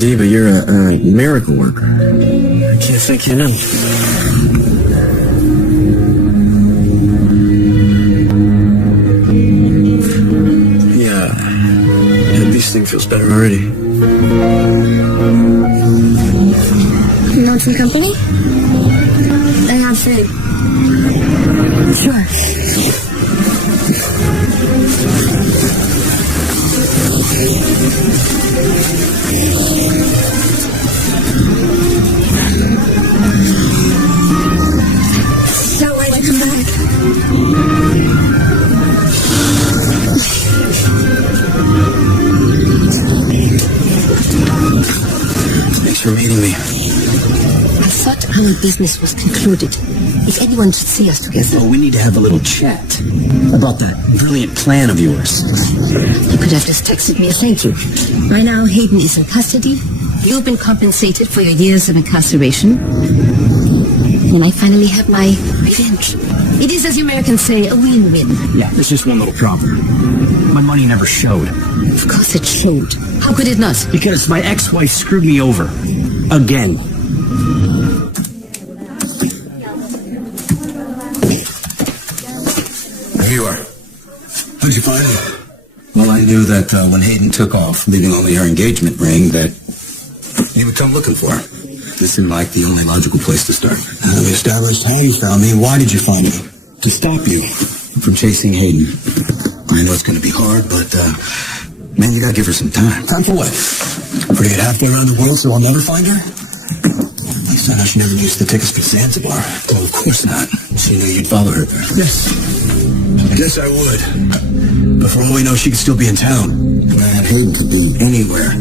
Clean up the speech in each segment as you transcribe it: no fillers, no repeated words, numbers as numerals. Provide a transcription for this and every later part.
Diva, you're a miracle worker. I can't thank you enough. Yeah, this thing feels better already. You want some company? I have food. Sure. So why'd you come back? Thanks for meeting me. I thought our business was concluded. If anyone should see us together... Oh, we need to have a little chat about that brilliant plan of yours. You could have just texted me a thank you. Right now, Hayden is in custody. You've been compensated for your years of incarceration. And I finally have my revenge. It is, as you Americans say, a win-win. Yeah, there's just one little problem. My money never showed. Of course it showed. How could it not? Because my ex-wife screwed me over. Again. There you are. How'd you find it? Well, I knew that when Hayden took off, leaving only her engagement ring, that he would come looking for her. This seemed like the only logical place to start. Now we established how you found me. Why did you find me? To stop you from chasing Hayden. I know it's going to be hard, but, man, you got to give her some time. Time for what? For to get halfway around the world so I'll never find her? I said I should never use the tickets for Zanzibar. Oh, of course not. She knew you'd follow her there. Yes. Yes, I would. But for all we know, she could still be in town. Man, Hayden could be anywhere.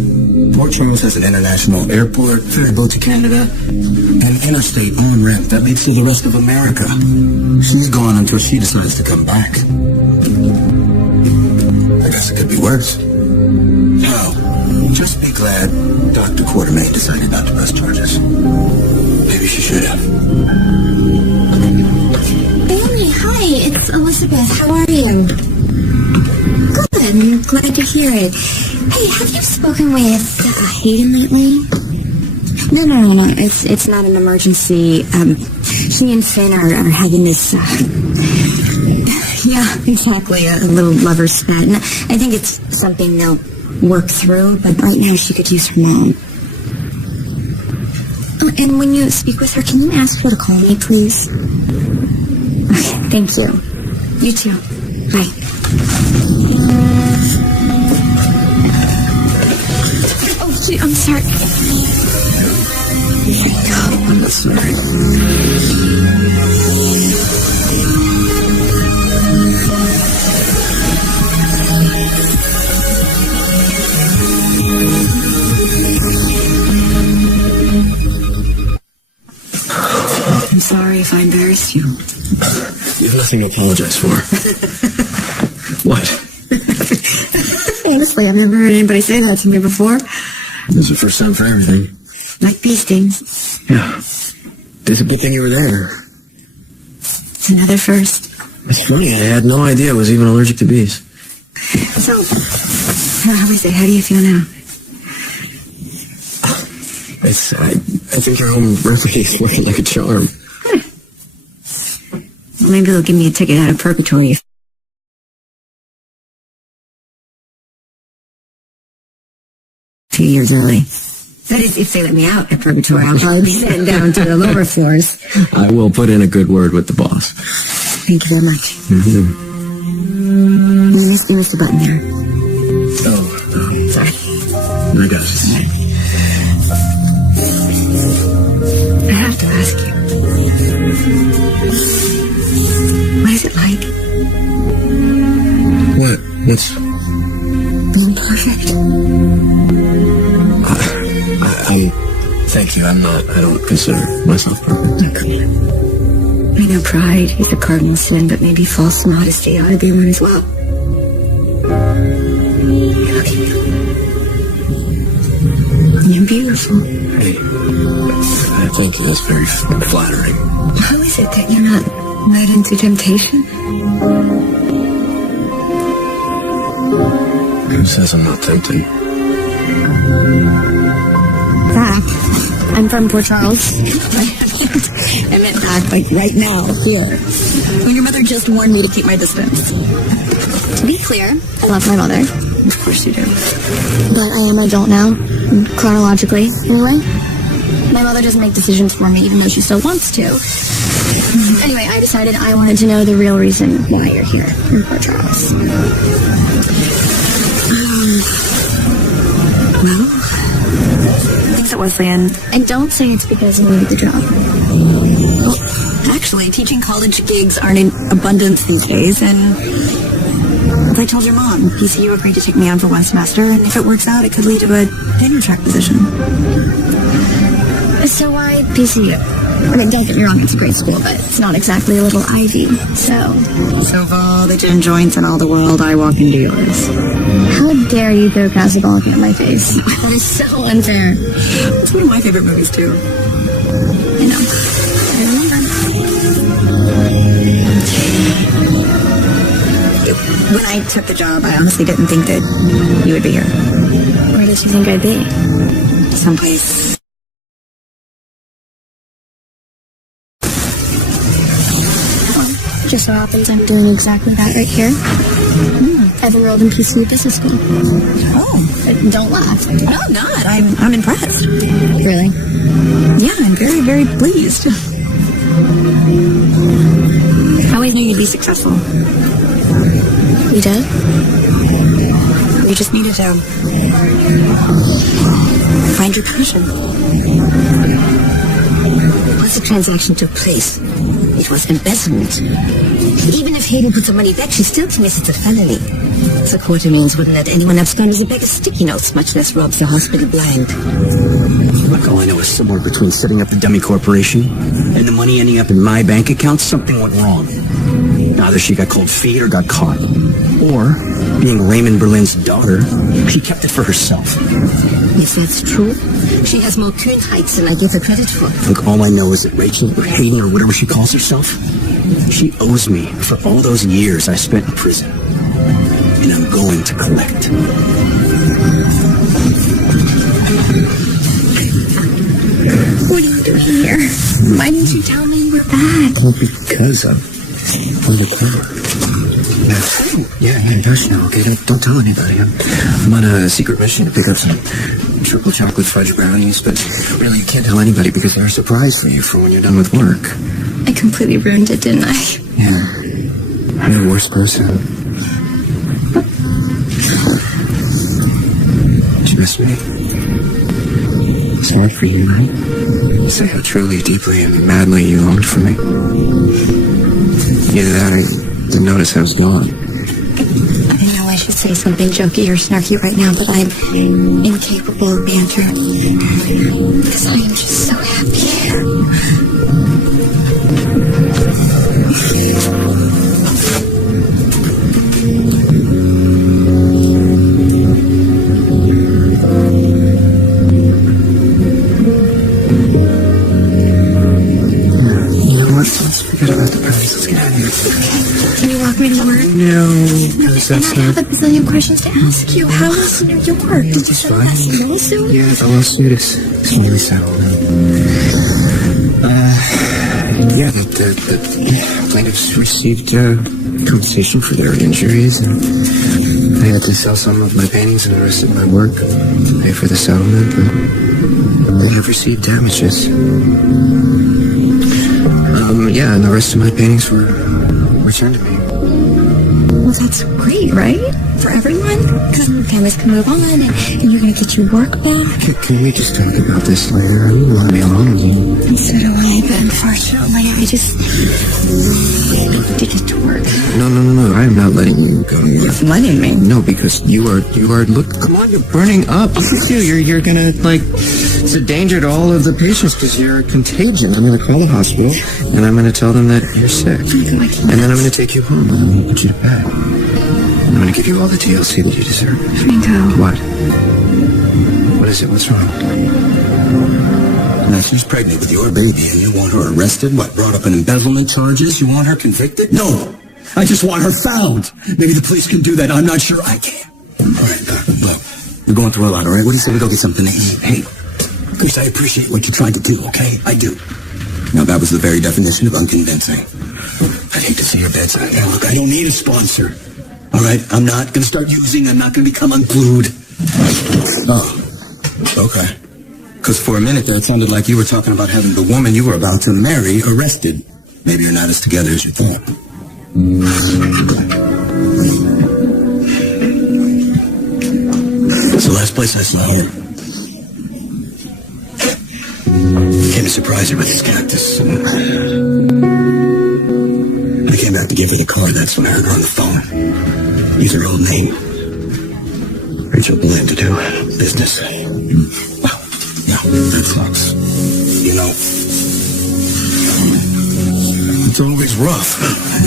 Port Charles has an international airport, ferry boat to Canada, and interstate on-ramp that leads to the rest of America. She's gone until she decides to come back. I guess it could be worse. How? Just be glad Dr. Quartermain decided not to press charges. Maybe she should have. Bailey, hi, it's Elizabeth. How are you? Good, I'm glad to hear it. Hey, have you spoken with Hayden lately? No. It's not an emergency. She and Finn are having this, yeah, exactly, a little lover's spat. And I think it's something they'll work through, but right now she could use her mom. And when you speak with her, can you ask her to call me, please? Okay, thank you. You too. Bye. Oh, gee, I'm sorry. I'm not sorry. I'm sorry if I embarrassed you. You have nothing to apologize for. What? Honestly, I've never heard anybody say that to me before. This is the first time for everything. Like bee stings. Yeah. It's a good thing you were there. It's another first. It's funny, I had no idea I was even allergic to bees. So, how is it? How do you feel now? I think your home remedy is working like a charm. Well, maybe they'll give me a ticket out of purgatory. A few years early. That is, if they let me out at purgatory, I'll probably be sent down to the lower floors. I will put in a good word with the boss. Thank you very much. Mm-hmm. You missed the button there. Oh, sorry. I got it. I have to ask you. What is it like? What? What's... being perfect? Thank you, I'm not. I don't consider myself perfect. Okay. I know pride is a cardinal sin, but maybe false modesty ought to be one as well. Look at you. You're beautiful. Hey, I think that's very flattering. How is it that you're not led into temptation? Who says I'm not tempting? I'm from Port Charles. I meant back, like, right now, here. When your mother just warned me to keep my distance. To be clear, I love my mother. Of course you do. But I am an adult now, chronologically, anyway. My mother doesn't make decisions for me, even though she still wants to. Anyway, I decided I wanted to know the real reason why you're here in Port Charles. Well, thanks at Wesleyan. And don't say it's because I needed the job. Well, actually, teaching college gigs aren't in abundance these days, and I told your mom, PCU agreed to take me on for one semester, and if it works out, it could lead to a tenure track position. So why PCU? I mean, don't get me wrong, it's a great school, but it's not exactly a little Ivy, so of all the gin joints in all the world, I walk into yours. How dare you throw Casablanca in my face? That is so unfair. It's one of my favorite movies, too. I know. I remember. When I took the job, I honestly didn't think that you would be here. Where did you think I'd be? Someplace. Just so happens I'm doing exactly that right here. I've enrolled in PCU Business School. Oh. Don't laugh. No, I'm not. I'm impressed. Really? Yeah, I'm very, very pleased. I always knew you'd be successful. You did? You just needed to find your passion. Once the transaction took place, it was embezzlement. Even if Hayden put the money back, she still thinks it's a felony. The court means wouldn't let anyone abscond with a bag of sticky notes, much less rob the hospital blind. Look, all I know is somewhere between setting up the dummy corporation and the money ending up in my bank account, something went wrong. Either she got cold feet or got caught. Or, being Raymond Berlin's daughter, she kept it for herself. If that's true, she has more Kühnheits than I give her credit for. Look, all I know is that Rachel, or Hayden, or whatever she calls herself, she owes me for all those years I spent in prison. And I'm going to collect. What are you doing here? Why didn't you tell me we're back? Well, because I'm undercover. Yeah, hush now, okay? Don't tell anybody. I'm on a secret mission to pick up some triple chocolate fudge brownies, but really you can't tell anybody because they're a surprise for you for when you're done with work. I completely ruined it, didn't I? Yeah. I'm the worst person. Did you miss me? It's hard for you, right? Say how truly, deeply, and madly you longed for me. Either that or you didn't notice I was gone. I know I should say something jokey or snarky right now, but I'm incapable of banter. Because I am just so happy. Let's forget about the parties. Let's get out of here. Can you walk me to work? No, because that's I not... have a bazillion questions to ask you. How is New York? Did you send that lawsuit? Yeah, the lawsuit is nearly settled. Yeah, the plaintiffs received compensation for their injuries, and I had to sell some of my paintings and the rest of my work to pay for the settlement, but they have received damages. Yeah, and the rest of my paintings were returned to me. Well, that's great, right? For everyone? Because families can move on, and you're going to get your work back. Can we just talk about this later? I don't want to be alone with you. And so do I, but unfortunately, I just need to get to work. No. I am not letting you go. You're letting me? No, because you are, look, come on, you're burning up. Look at you. You're going to, it's a danger to all of the patients because you're a contagion. I'm going to call the hospital, and I'm going to tell them that you're sick. And then I'm going to take you home, and I'm going to put you to bed. I'm going to give you all the TLC that you deserve. Franco. What? What is it? What's wrong? Now, she's pregnant with your baby, and you want her arrested? What, brought up in embezzlement charges? You want her convicted? No! I just want her found! Maybe the police can do that. I'm not sure I can. All right, Doc, look. You're going through a lot, all right? What do you say we go get something to eat? Hey, Chris, I appreciate what you're trying to do, okay? I do. Now, that was the very definition of unconvincing. I'd hate to see your bedside. Now, look, I don't need a sponsor. All right? I'm not going to start using. I'm not going to become unglued. Oh, okay. Because for a minute there, it sounded like you were talking about having the woman you were about to marry arrested. Maybe you're not as together as you thought. It's the last place I saw her. Came to surprise her with his cactus. And I came back to give her the card. That's when I heard her on the phone. Use her old name. Rachel Blaine to do business. Well, yeah, that sucks. You know, it's always rough,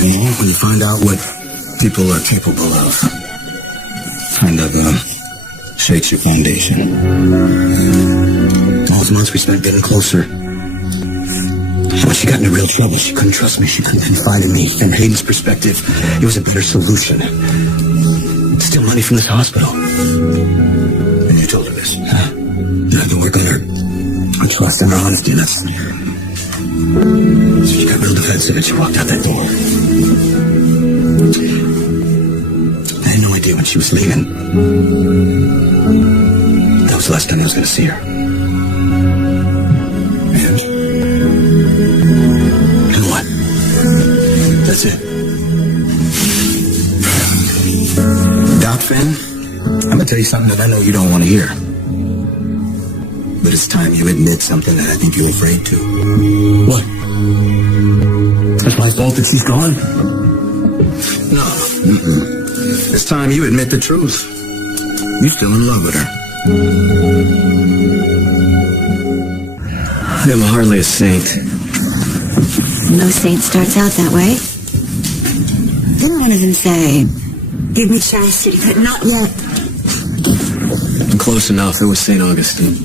you know, when you find out what people are capable of. Kind of, shakes your foundation. All the months we spent getting closer. When she got into real trouble, she couldn't trust me. She couldn't confide in me. From Hayden's perspective, it was a better solution. Steal money from this hospital. And you told her this, huh? That I can work on her trust and her honesty. That's... So she got real defensive and she walked out that door. I had no idea when she was leaving. That was the last time I was going to see her. And what? That's it. Doc Finn, I'm going to tell you something that I know you don't want to hear. But it's time you admit something that I think you're afraid to. What? It's my fault that she's gone? No. It's time you admit the truth. You're still in love with her. I am hardly a saint. No saint starts out that way. Didn't one of them say, "Give me chastity, but not yet"? Close enough. It was St. Augustine.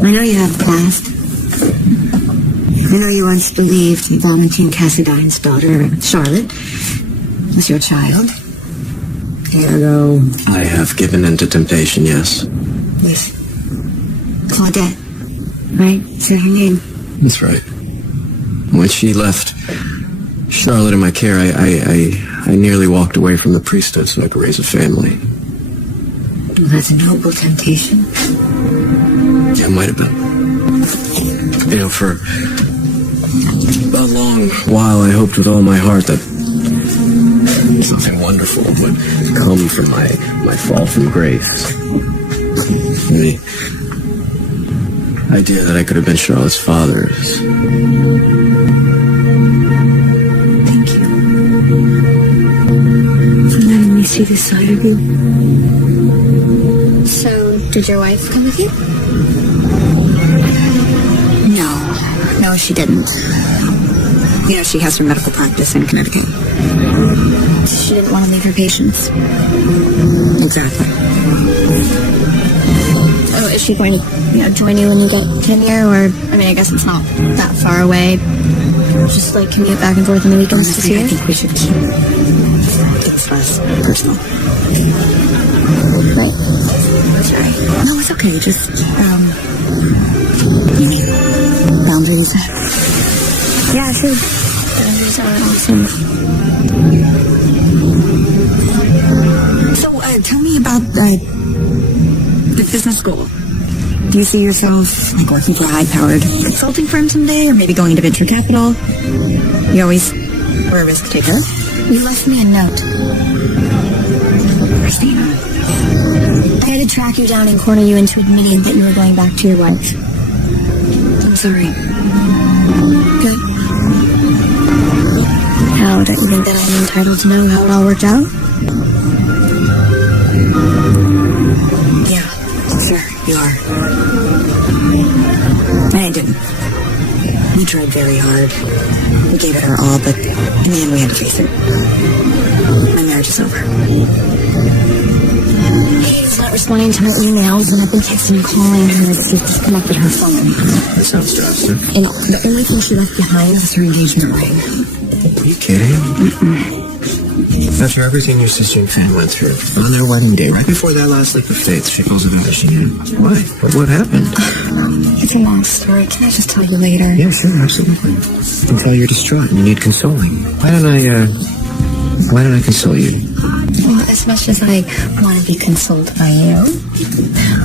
I know you have a past. I know you once believed Valentine Cassidyne's daughter, Charlotte, was your child. Ergo... I have given in to temptation, yes. With Claudette, right? Is that her name? That's right. When she left Charlotte in my care, I nearly walked away from the priesthood so I could raise a family. Well, that's a noble temptation. Yeah, it might have been. You know, for a long while I hoped with all my heart that something wonderful would come from my fall from grace. The idea that I could have been Charlotte's father is... Thank you for letting me see this side of you. So, did your wife come with you? No, she didn't. You know, she has her medical practice in Connecticut. She didn't want to leave her patients. Exactly. Oh, is she going to, join you when you get tenure? Or, I mean, I guess it's not that far away. Just, commute back and forth on the weekends to see her? I think we should keep things less personal. Right. Sorry. No, it's okay. Just, you mean boundaries? Yeah, sure. Boundaries are awesome. So, tell me about the business goal. Do you see yourself working for a high-powered consulting firm someday, or maybe going into venture capital? You always were a risk taker. You left me a note. Christina. I had to track you down and corner you into admitting that you were going back to your wife. I'm sorry. Good. How, don't you think that I'm entitled to know how it all worked out? Yeah, sure, you are. I didn't. We tried very hard. We gave it our all, but in the end we had to face it. My marriage is over. He's not responding to my emails, and I've been texting and calling her. She's disconnected her phone. That sounds drastic. And the only thing she left behind was her engagement ring. Are you kidding? After everything your sister and Fan went through, on their wedding day, right before that last leap of faith, she goes about wishing you. Why? What happened? It's a long story. Can I just tell you later? Yeah, sure, absolutely. You can tell you're distraught and you need consoling. Why don't I console you? Well, as much as I want to be consoled by you,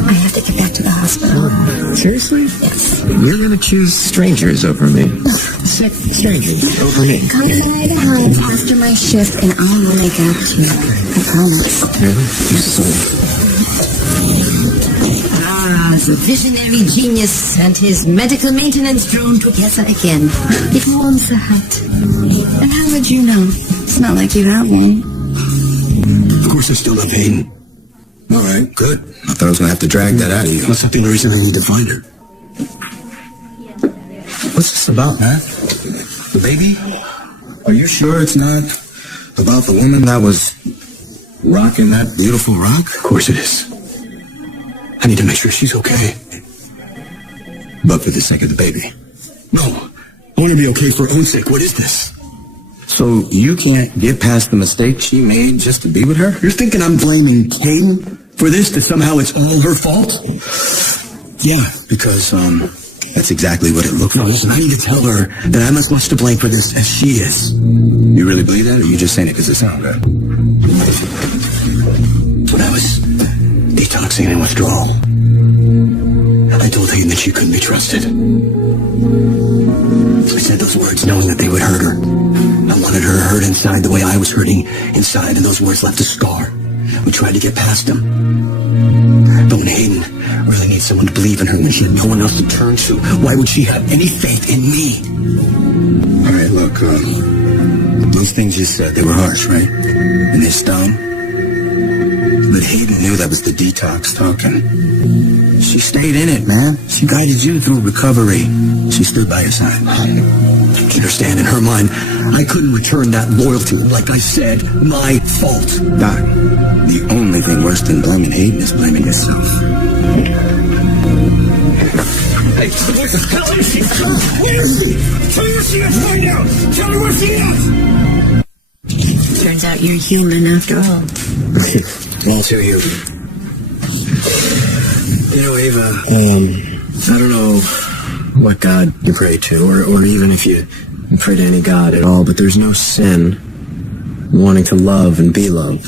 I have to get back to the hospital. Seriously? Yes. You're gonna choose strangers over me. Sick strangers over me. Come inside after my shift and I will make up to you. I promise. Really? You soul. The visionary genius and his medical maintenance drone together again. It warms the heart. And how would you know? It's not like you have one. Of course I still love Hayden. All right, good. I thought I was going to have to drag that out of you. Must have been the reason I need to find her. What's this about, man? The baby? Are you sure it's not about the woman that was rocking that beautiful rock? Of course it is. I need to make sure she's okay. But for the sake of the baby. No, I want to be okay for her own sake. What is this? So you can't get past the mistake she made just to be with her? You're thinking I'm blaming Hayden for this, that somehow it's all her fault? Yeah, because, that's exactly what it looked like. Listen, I need to tell her that I'm as much to blame for this as she is. You really believe that, or are you just saying it because it sounds good? When I was detoxing and withdrawal, I told Hayden that she couldn't be trusted. I said those words knowing that they would hurt her. I wanted her hurt inside the way I was hurting inside, and those words left a scar. We tried to get past them. But when Hayden really needs someone to believe in her when she had no one else to turn to, why would she have any faith in me? All right, look, those things you said, they were harsh, right? And they stung. But Hayden knew that was the detox talking. She stayed in it, man. She guided you through recovery. She stood by your side. You understand, in her mind, I couldn't return that loyalty. Like I said, my fault. Doc, the only thing worse than blaming Hayden is blaming yourself. Hey, tell her she's gone. Where is she? Tell her she is right now. Tell her where she is. Turns out you're human after all. All too human. You know, Ava, I don't know what God you pray to, or even if you pray to any God at all, but there's no sin wanting to love and be loved,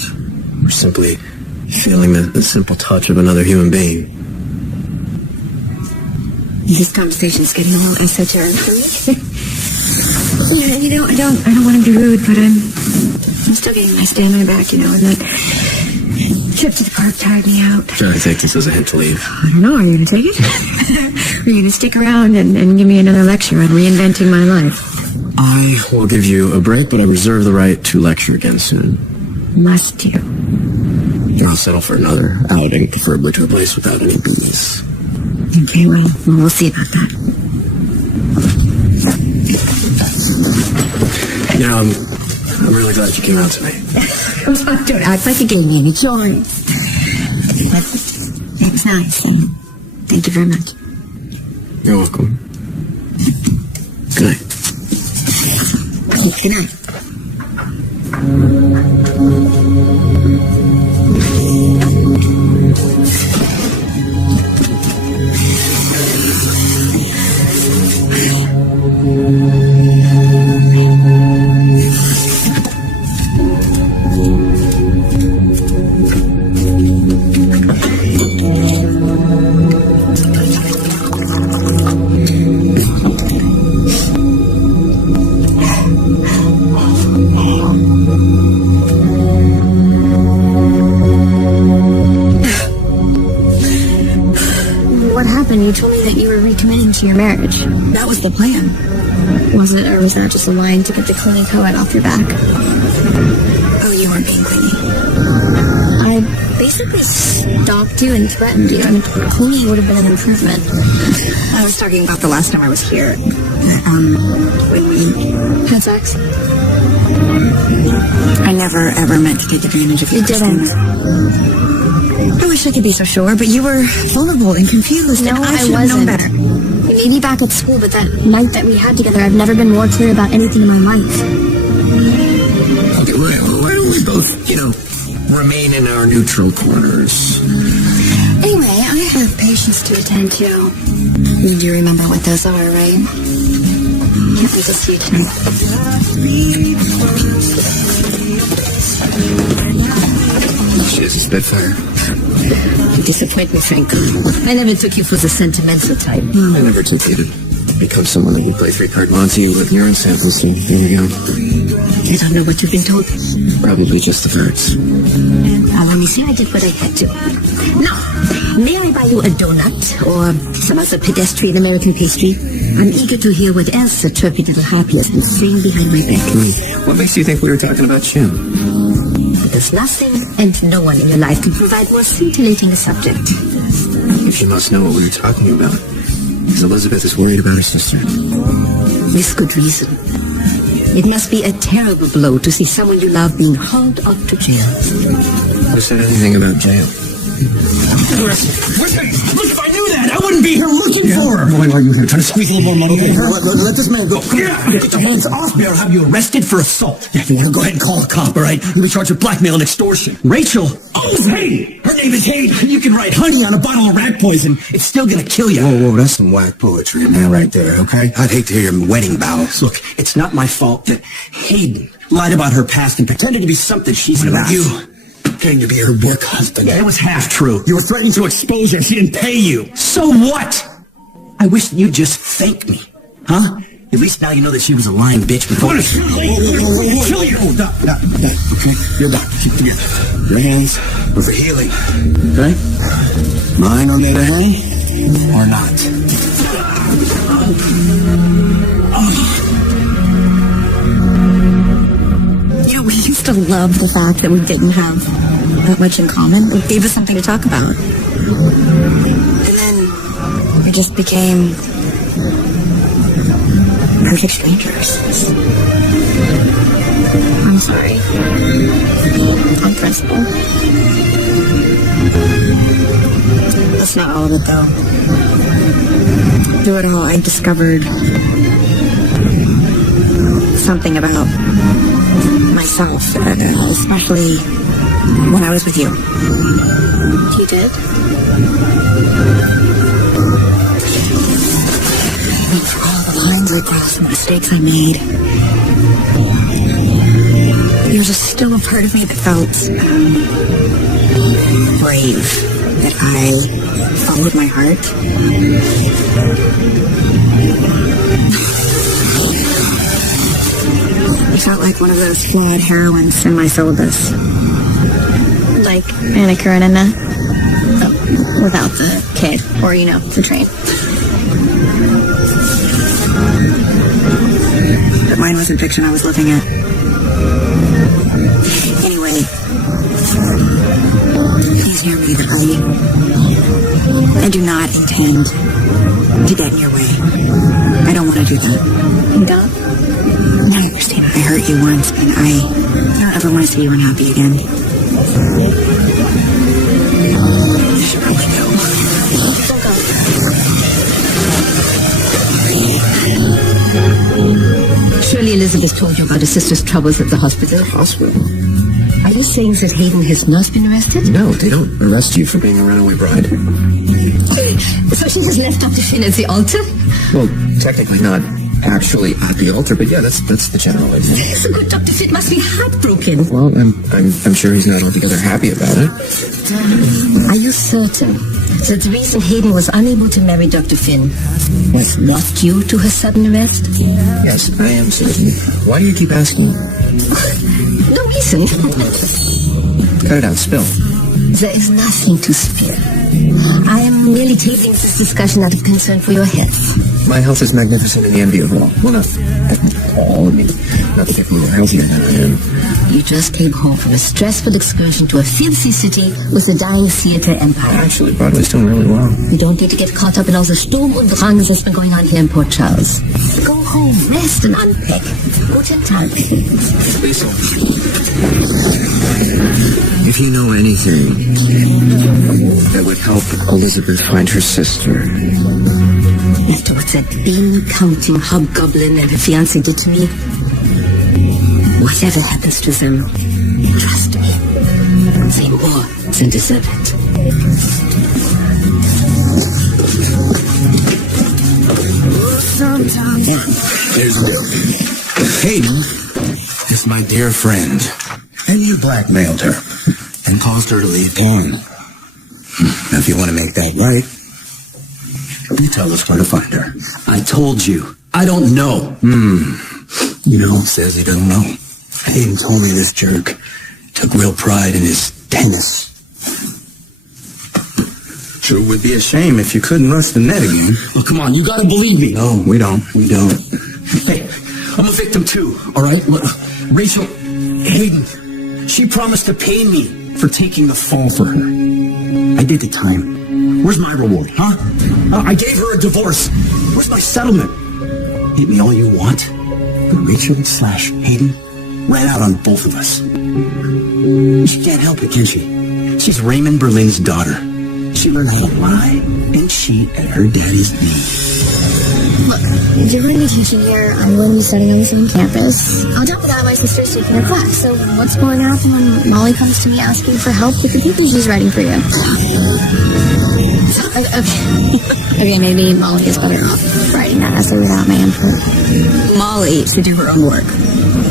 or simply feeling the simple touch of another human being. This conversation's getting a little esoteric for me. Yeah, I don't want to be rude, but I'm still getting my stamina back, and that trip to the park tired me out. Sure, I take this as a hint to leave. I don't know, are you going to take it? Are you going to stick around and give me another lecture on reinventing my life? I will give you a break, but I reserve the right to lecture again soon. Must you? I'll settle for another outing, preferably to a place without any bees. Okay, well, we'll see about that. You know, I'm really glad you came out tonight. Don't act like you gave me any joy. It was nice, and thank you very much. You're welcome. Good night. Good night. You told me that you were recommitting to your marriage. That was the plan. Was it, or was that just a line to get the clingy co-ed off your back? Oh, you weren't being clingy. I basically stopped you and threatened you. I mean, clingy would have been an improvement. I was talking about the last time I was here. We had sex. I never, ever meant to take advantage of you. You didn't. I wish I could be so sure, but you were vulnerable and confused. No, and I wasn't. Known better. You made me back at school, but that night that we had together, I've never been more clear about anything in my life. Okay, where do we both, remain in our neutral corners. Anyway, I have patients to attend to. You do remember what those are, right? Can't wait to see you tonight. She has a Spitfire. You disappoint me, Frank. I never took you for the sentimental type. I never took you to become someone that would play three-card Monty with urine samples, so here we go. I don't know what you've been told. Probably just the facts. Now, let me see. I did what I had to. Now, may I buy you a donut or some other pedestrian American pastry? I'm eager to hear what else the chirpy little harpy has been saying behind my back. What makes you think we were talking about Jim? There's nothing and no one in your life can provide more scintillating a subject. If you must know what we were talking about. Because Elizabeth is worried about her sister. With good reason. It must be a terrible blow to see someone you love being hauled off to jail. Who said anything about jail? Look, if I knew that, I wouldn't be here looking for her. Why are you here? Trying to squeeze a little more money? Okay, let this man go. Get your hands off me or I'll have you arrested for assault. Yeah, if you want to go ahead and call a cop, all right? You'll be charged with blackmail and extortion. Rachel owns Hayden. Her name is Hayden. You can write honey on a bottle of rat poison. It's still going to kill you. Whoa, that's some whack poetry in there right there, okay? I'd hate to hear your wedding vows. Look, it's not my fault that Hayden lied about her past and pretended to be something she's not. You pretending to be her work husband. Yeah, it was half true. You were threatening to expose her. She didn't pay you. So what? I wish that you'd just thank me. Huh? At least now you know that she was a lying bitch before. What is she? Kill you. Oh, Doc. Okay? You're a doctor. Keep together. Your hands are for healing. Okay? Mine, on the other hand, are not. We used to love the fact that we didn't have that much in common. It gave us something to talk about. And then we just became perfect strangers. I'm sorry. On principle. That's not all of it, though. Through it all, I discovered something about myself, especially when I was with you. You did? For all the lines I crossed and the mistakes I made, there was still a part of me that felt brave, that I followed my heart. I felt like one of those flawed heroines in my syllabus. Like Anna Karenina, without the kid, or, the train. But mine wasn't fiction, I was living it. Anyway, please hear me that I do not intend to get in your way. I don't want to do that. You don't? I understand. I hurt you once, and I don't ever want to see you unhappy again. You should probably go. Surely Elizabeth told you about her sister's troubles at the hospital. Hospital? Are you saying that Hayden has not been arrested? No, they don't arrest you for being a runaway bride. So she has left Dr. Finn at the altar? Well, technically not actually at the altar, but yeah, that's the general idea. So good Dr. Finn must be heartbroken. Well, I'm sure he's not altogether happy about it. Are you certain that the reason Hayden was unable to marry Dr. Finn was not due to her sudden arrest? Yes, I am certain. Why do you keep asking? No reason. Cut it out, spill. There is nothing to spill. I am merely taking this discussion out of concern for your health. My health is magnificent and the envy of all. Well, not all. I mean, not that people are healthier than I am. You just came home from a stressful excursion to a filthy city with a dying theater empire. Actually, Broadway's doing really well. You don't need to get caught up in all the Sturm und Drang that's been going on here in Port Charles. Go home, rest and unpack. Guten Tag. Lisa, if you know anything that would help Elizabeth find her sister. After what that bean-counting hobgoblin and her fiancé did to me, whatever happens to them, Trust me. Say more than deserve it. Sometimes. There's the bill. Hayden is my dear friend. And you blackmailed her and caused her to leave town. Now, if you want to make that right, you tell us where to find her. I told you. I don't know. You know, says he doesn't know. Hayden told me this jerk took real pride in his tennis. Sure would be a shame if you couldn't rush the net again. Oh, come on, you gotta believe me. No, we don't. We don't. Hey, I'm a victim too, all right? Look, Rachel, Hayden, she promised to pay me for taking the fall for her. I did the time. Where's my reward, huh? I gave her a divorce. Where's my settlement? Hate me all you want, but Rachel / Hayden ran out on both of us. She can't help it, can she? She's Raymond Berlin's daughter. She learned how to lie and cheat at her daddy's knee. Look, if you're going to be teaching here, I'm going to be studying on the same campus. On top of that, my sister's taking her class. So what's going to happen when Molly comes to me asking for help with the papers she's writing for you? Okay, maybe Molly is better off writing that essay without my input. Molly should do her own work.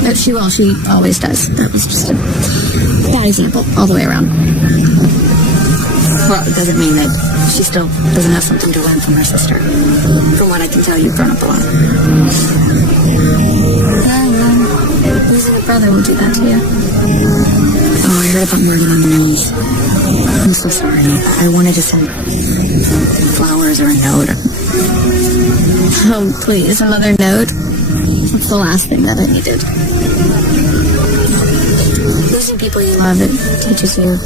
But she will. She always does. That was just a bad example all the way around. Well, it doesn't mean that she still doesn't have something to learn from her sister. From what I can tell, you've grown up a lot. Losing a brother will do that to you. Oh, I heard about Morgan on the news. I'm so sorry. I wanted to send flowers or a note. Oh, please, another note? It's the last thing that I needed. Losing people you love, it teaches you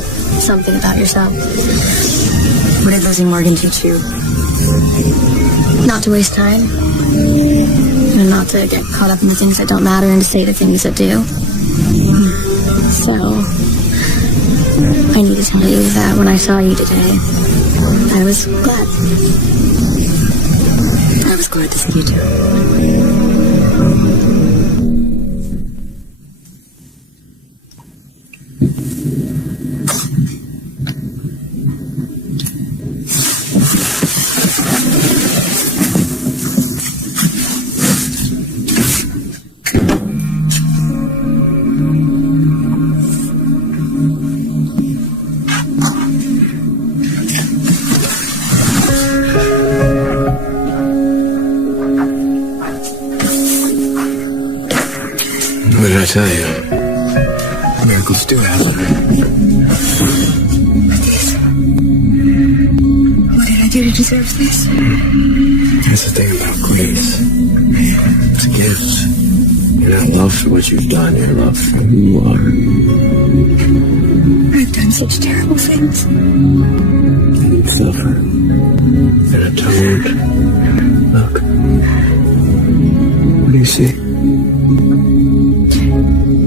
something about yourself. What did losing Morgan teach you? Not to waste time. And not to get caught up in the things that don't matter and to say the things that do. So, I need to tell you that when I saw you today, I was glad. I was glad to see you too. What did I tell you? Miracles do happen. What did I do to deserve this? That's the thing about grace. It's a gift. You're not loved for what you've done. You're loved for who you are. I've done such terrible things. And suffer. And atoned. Look. What do you see?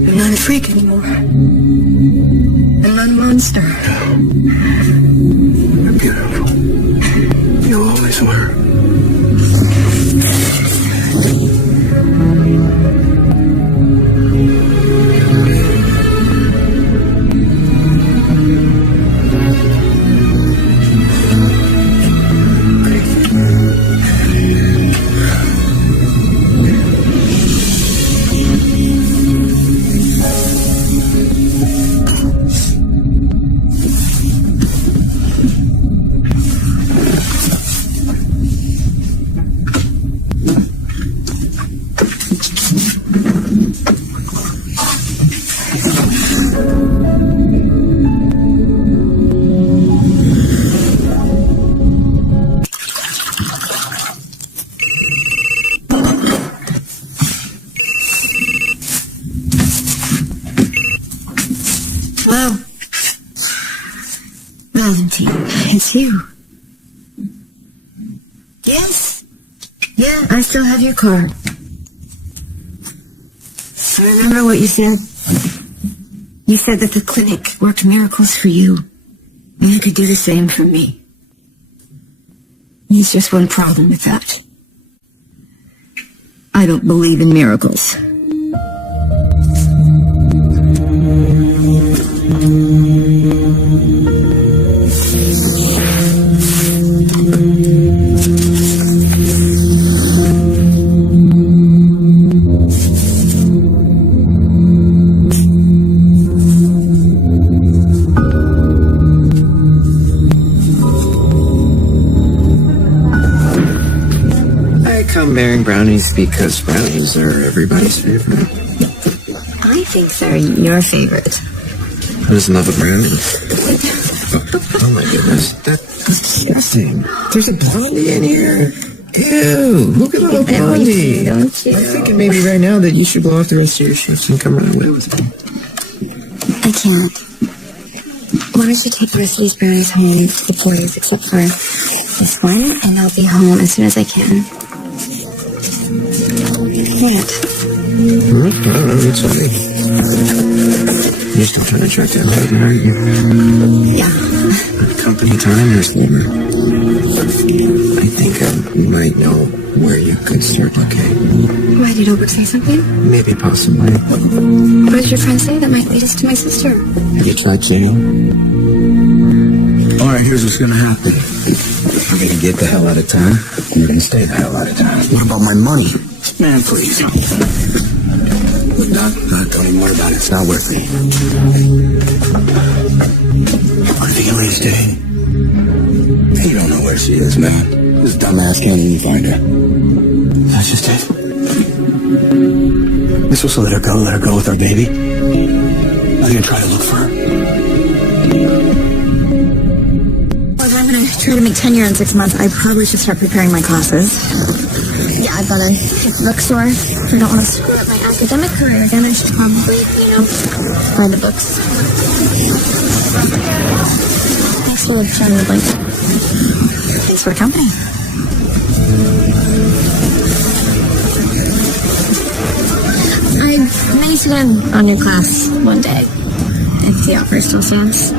I'm not a freak anymore. I'm not a monster. You're beautiful. You always were. Wow. Valentine, it's you. Yes. Yeah, I still have your card. I remember what you said. You said that the clinic worked miracles for you. And you could do the same for me. There's just one problem with that. I don't believe in miracles. I'm bearing brownies because brownies are everybody's favorite. I think they're your favorite. Who doesn't love a brownie? Oh my goodness, that's disgusting. There's a blondie in here. Ew, look at little blondie. Don't you? I'm thinking maybe right now that you should blow off the rest of your shifts and come run away with me. I can't. Why don't you take the rest of these brownies home to the boys, except for this one, and I'll be home as soon as I can. What? I don't know, it's funny. You're still trying to track down Hayden, aren't you? Yeah. Company time or something? I think I might know where you could start looking. Why did Oberg say something? Maybe, possibly. What did your friend say that might lead us to my sister? Have you tried jail? Alright, here's what's gonna happen. I'm gonna get the hell out of town. And you're gonna stay the hell out of town. What about my money? Man, please. Don't even worry about it. It's not worth it. What if you get ready to stay? You don't know where she is, man. This dumbass can't even find her. That's just it. We're supposed to let her go with our baby. I'm gonna try to look for her. Well, I'm going to try to make tenure in 6 months. I probably should start preparing my classes. Yeah, I've got to hit the bookstore. I don't want to screw up my academic career again. I should probably, buy the books. Thanks for chatting with Blake. Thanks for the company. I may sit in on your class one day, if the offer still stands.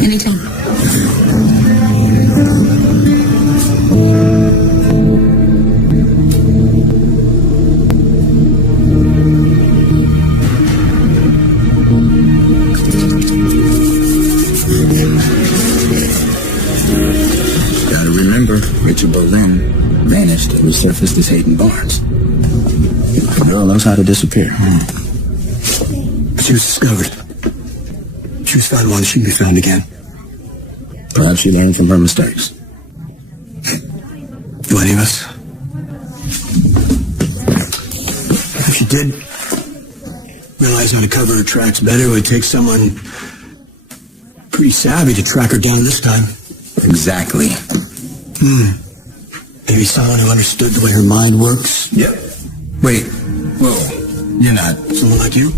Anytime. Gotta remember, Richard Boleyn vanished and resurfaced as Hayden Barnes. The girl knows how to disappear. But she was discovered. She was found once, she'd be found again. Perhaps she learned from her mistakes. Do any of us? If she did realize how to cover her tracks better, it would take someone pretty savvy to track her down this time. Exactly. Maybe someone who understood the way her mind works. Yep. Wait. Whoa. You're not someone like you?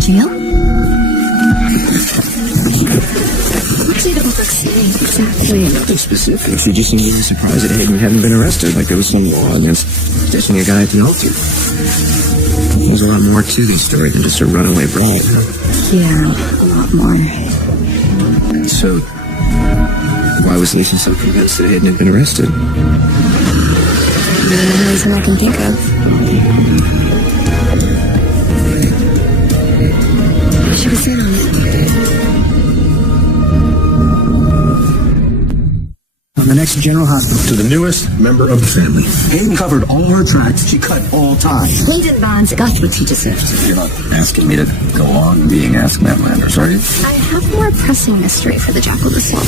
Jail? What did the book say exactly? Nothing specific. She just seemed really surprised that Hayden hadn't been arrested, like there was some law against dishing a guy at the altar. There's a lot more to this story than just a runaway bride. Yeah, a lot more. So, why was Lisa so convinced that Hayden had been arrested? The only reason I can think of. She was in on it. From the next General Hospital to the newest member of the family. Hayden covered all her tracks. She cut all ties. Hayden Barnes got what he deserved. You're not asking me to go on being Ask Matt Landers, are you? I have a more pressing mystery for the Jackal to solve.